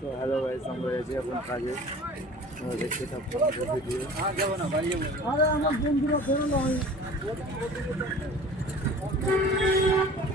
তো hello guys, আমরা আছি এখন কাজে। তোমরা দেখতে থাকো আমাদের ভিডিও।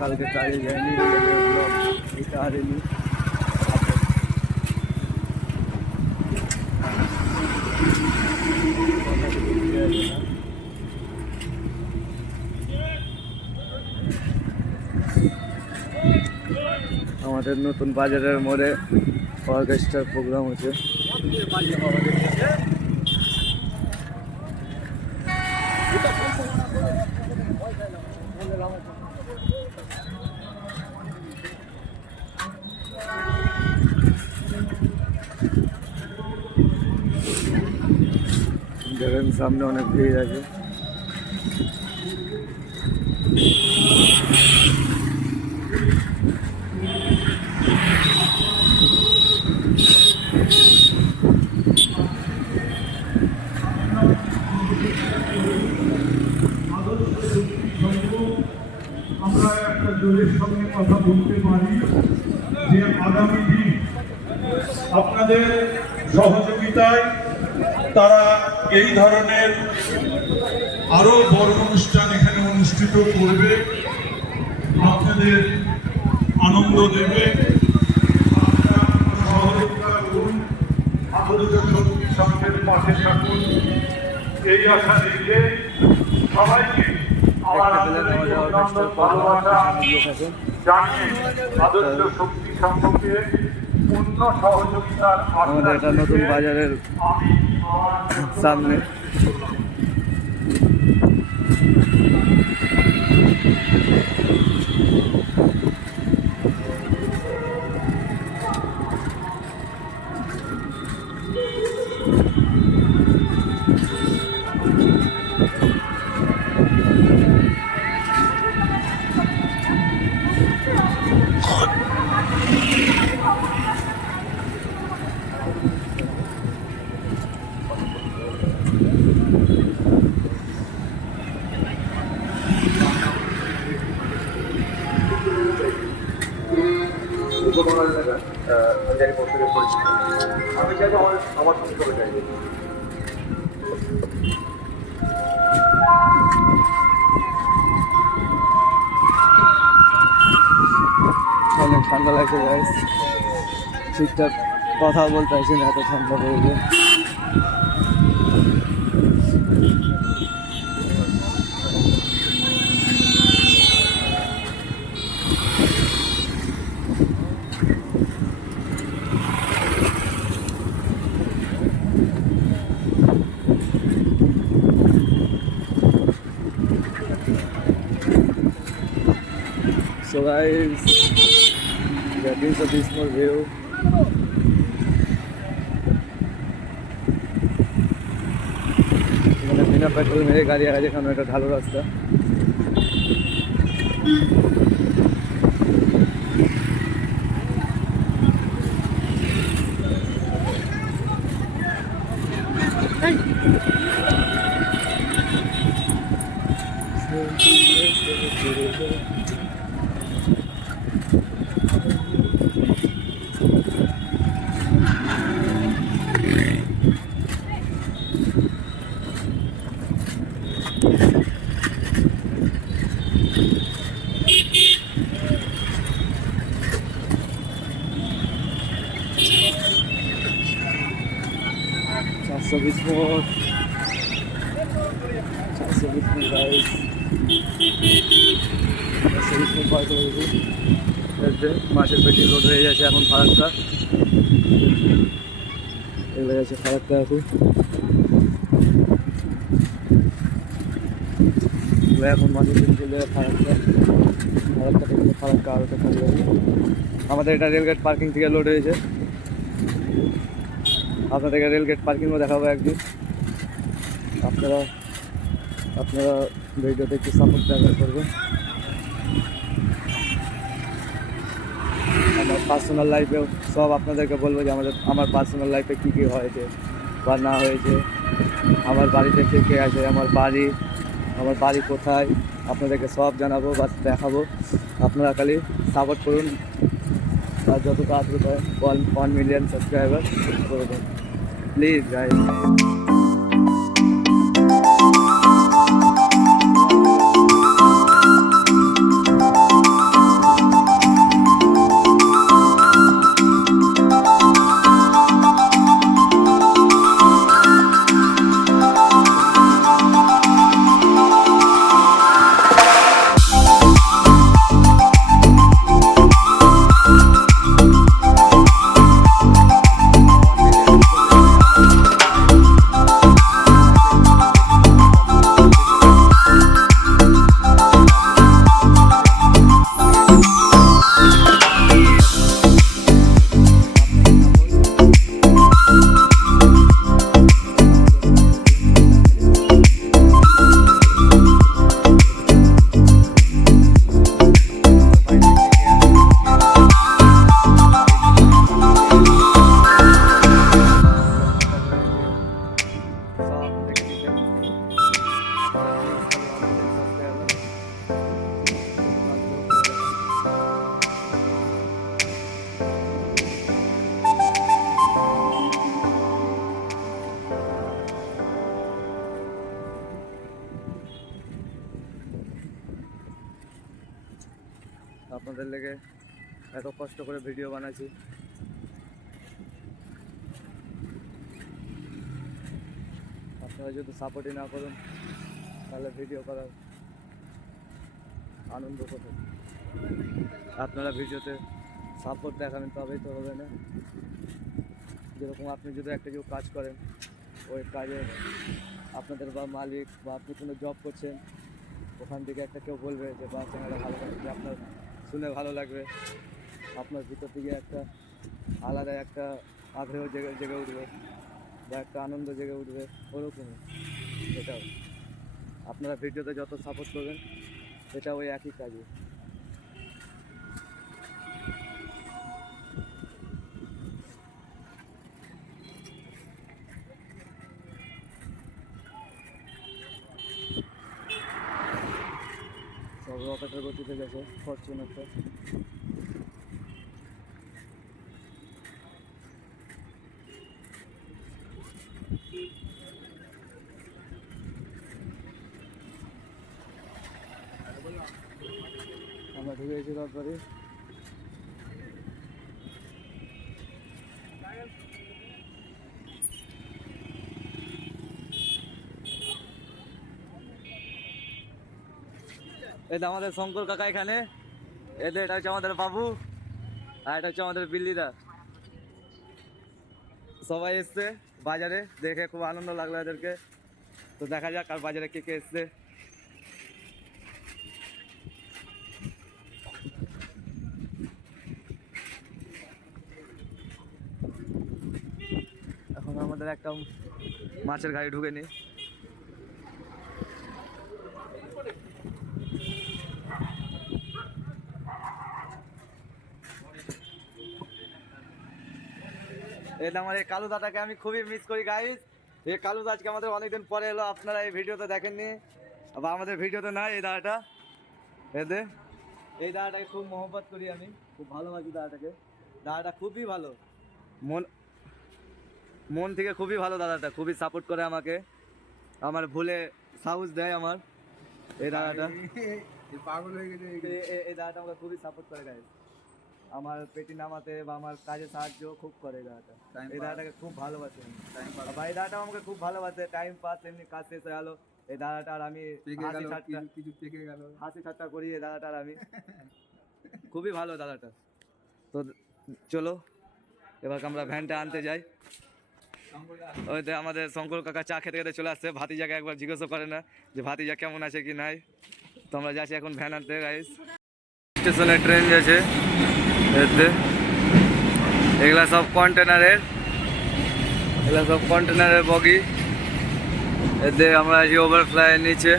কালকে কাজে যায়নি, এটা হারেনি। আমাদের নতুন বাজারের মোড়ে অর্কেস্ট্রার প্রোগ্রাম হচ্ছে। দেখেন সামনে অনেক ভিড় আছে। আমরা একটা জোরের সঙ্গে কথা বলতে পারি যে আগামী দিন আপনাদের সহযোগিতায় তারা এই ধরনের আরো বড় অনুষ্ঠান এখানে অনুষ্ঠিত করবে, আপনাদের আনন্দ দেবে। সহযোগিতা করুন, আধুনিক শক্তি সংঘের পাশে থাকুন, এই আশা রেখে সবাইকে আমার ভালোবাসা জানিয়ে আদর্শ শক্তি সম্পর্কে পূর্ণ সহযোগিতার আমাদের একটা নতুন বাজারের সামনে আমি চাইবো আমার সঙ্গে চলে যাই। অনেক ঠান্ডা লাগছে গাইস, ঠিকঠাক কথা বলতে আসি না, এত ঠান্ডা পড়েছে। So guys, getting a peaceful view. এখানে বিনা পেট্রোল মেরে গাড়ি আছে, এখানে একটা ঢালু রাস্তা। Service mode, service mode guys, service mode পার করে দিয়েছি। মাছের পেটি লোড হয়ে গেছে এখন ফারাক্কা, এগুলো গেছে ফারাক্কা। এখন মাছের পেটি চলে যাবে ফারাক্কা থেকে ফারাক্কা আরও টাকা যাবে। আমাদের এটা রেলগেট পার্কিং থেকে লোড হয়েছে, আপনাদেরকে রেলগেট পার্কিংও দেখাবো একদিন। আপনারা ভিডিওতে একটু সাপোর্ট করবেন। আমার পার্সোনাল লাইফেও সব আপনাদেরকে বলবো যে আমার পার্সোনাল লাইফে কী কী হয়েছে বা না হয়েছে, আমার বাড়িতে কে কে আছে, আমার বাড়ি কোথায়, আপনাদেরকে সব জানাবো বা দেখাবো। আপনারা খালি সাপোর্ট করুন। আর যত তাড়াতাড়ি পারেন 1 মিলিয়ন সাবস্ক্রাইবার করে দেন প্লিজ গাইস। আপনাদের লেগে এত কষ্ট করে ভিডিও বানাচ্ছি, আপনারা যদি সাপোর্টই না করুন তাহলে ভিডিও করার আনন্দ কোথায়? আপনারা ভিডিওতে সাপোর্ট দেখাবেন তবেই তো হবে না। যেরকম আপনি যদি একটা কেউ কাজ করেন, ওই কাজে আপনাদের বা মালিক বা আপনি কোনো জব করছেন, ওখান থেকে একটা কেউ বলবে যে বা চ্যানেলটা ভালো লাগবে, আপনার শুনে ভালো লাগবে, আপনার ভিতর থেকে একটা আলাদা একটা আগ্রহ জেগে উঠবে বা একটা আনন্দ জেগে উঠবে, ওরকমই এটাও। আপনারা ভিডিওতে যত সাপোর্ট করবেন এটা ওই একই কাজে। সব রকেটের গতিতে গেছে ফরচুনারটা। আমরা ঢুকে গেছি তারপরে এটা আমাদের শঙ্কর কাকা এখানে, এটা হচ্ছে আমাদের বাবু, আর এটা হচ্ছে আমাদের বিল্লিদা। সবাই এসছে বাজারে, দেখে খুব আনন্দ লাগলো এদেরকে। তো দেখা যাক আর বাজারে কে কে এসছে। এখন আমাদের একটা মাছের গাড়ি ঢুকেনি। এটা আমার এই কালু দাদাকে আমি খুবই মিস করি গাইস। এই কালু দা আজকে আমাদের অনেকদিন পরে এলো, আপনারা এই ভিডিওতে দেখেননি বা আমাদের ভিডিওতে নাই। এই দাদাটা এই দাদাটাকে খুব মহব্বত করি আমি, খুব ভালোবাসি দাদাটাকে। দাদাটা খুবই ভালো, মন থেকে খুবই ভালো। দাদাটা খুবই সাপোর্ট করে আমাকে, আমার ভুলে সাহস দেয় আমার এই দাদাটা। পাগল হয়ে গেছে এই দাদাটা আমাকে খুবই সাপোর্ট করে গাইস, আমার পেটি নামাতে বা আমার কাজে সাহায্য খুব করে এই দাদাটা। এই দাদাটাকে খুব ভালোবাসে বা এই দাদাটা আমাকে খুব ভালোবাসে। টাইম পাস এমনি কাজ শেষ হয়ে গেলো, এই দাদাটা আর আমি হাসি ঠাট্টা করি এই দাদাটা আর আমি। খুবই ভালো দাদাটা। তো চলো এবার আমরা ভ্যানটা আনতে যাই। ওইতে আমাদের শঙ্কর কাকা চা খেতে খেতে চলে আসছে। ভাতিজাকে একবার জিজ্ঞাসা করে না যে ভাতিজা কেমন আছে কি নাই। তো আমরা যাচ্ছি এখন ভ্যান আনতে গাইস। স্টেশনে ট্রেন যাচ্ছে, এতে এগুলা সব কন্টেনারের বগি। এতে আমরা আছি ওভারফ্লাইয়ের নিচে।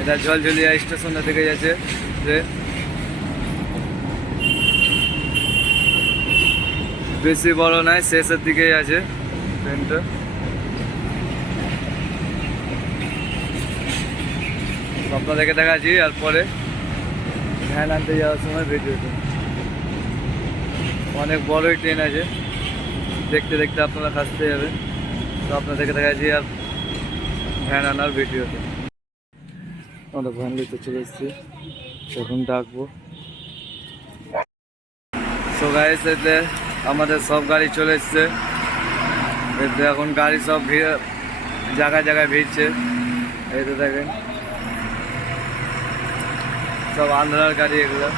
এটা ঝলঝলিয়া স্টেশনের দিকে যাচ্ছে ট্রেন। বেশি বড় নয়, শেষের দিকেই আছে ট্রেনটা। আপনাদেরকে দেখাচ্ছি আর পরে ভ্যান আনতে যাওয়ার সময় ভিডিওটা। অনেক বড়ই ট্রেন আছে, দেখতে দেখতে আপনারা কাছতে যাবেন। তো আপনাদেরকে দেখাচ্ছি আর ভ্যান আনার ভিডিওতে। আমরা ভ্যান নিতে চলে এসেছি, এখন ডাকবো। তো গাইস, এতে আমাদের সব গাড়ি চলে এসছে। এতে এখন গাড়ি সব জায়গায় জায়গায় ভিড়ছে। এই তো দেখেন সব আন্ধ্রার গাড়ি এগুলো।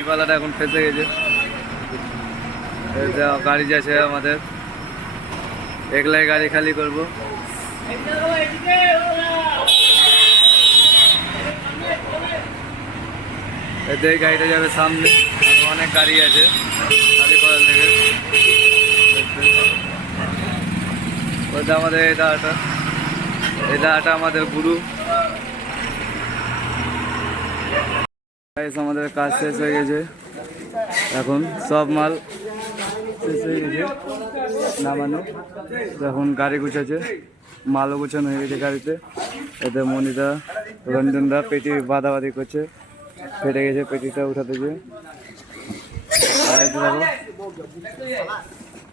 ইবালাটা এখন ফেসে গেছে। গাড়ি যাচ্ছে আমাদের, এগুলাই গাড়ি খালি করবো। এতে এই গাড়িটা যাবে সামনে, আরো অনেক গাড়ি আছে খালি করার লেগে। ওইটা আমাদের এই দাঁড়াটা আমাদের গুরু। আমাদের কাজ শেষ হয়ে গেছে, এখন সব মাল শেষ হয়ে গেছে নামানো। এখন গাড়ি গুছাচ্ছে, মালও গুছানো হয়ে গেছে গাড়িতে। এতে মনিদা রঞ্জনদা পেটি বাঁধাবাঁধি করছে, ফেটে গেছে পেটিটা উঠাতে গিয়ে। আর এতে দেখো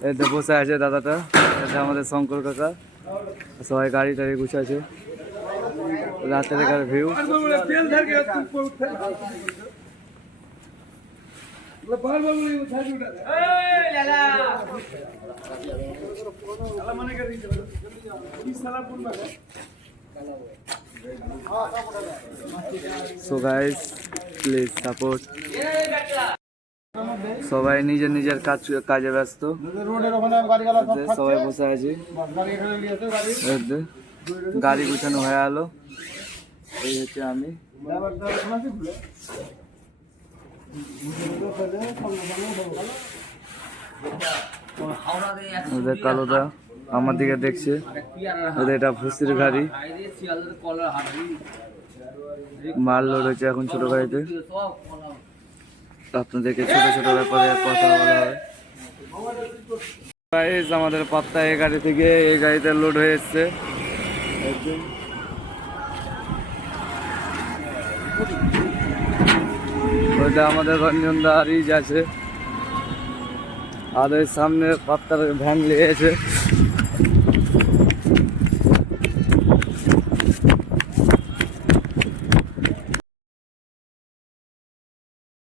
এতে বসে আছে দাদাটা, এতে আমাদের শঙ্কর কাকা। সবাই গাড়ি টাড়ি গুছাচ্ছে, রাতের এখানে view. So guys, please support. সবাই নিজের নিজের কাজে ব্যস্ত, সবাই বসে আছি। গাড়ি গুছানো হয়ে গেলো, এই হচ্ছে আমি। ওদের কালোদা আমার দিকে দেখছে, ওদের এটা ভুসির গাড়ি, মাল লোড হয়েছে এখন ছোট গাড়িতে। আপনাদেরকে ছোট ছোট ব্যাপারে কথা বলা হবে। আমাদের পাত্তা এই গাড়ি থেকে এই গাড়িতে লোড হয়ে এসছে। ওইটা আমাদের রঞ্জনদা আর ইজ আছে, আর ওই সামনে পাত্তার ভ্যান লেগেছে।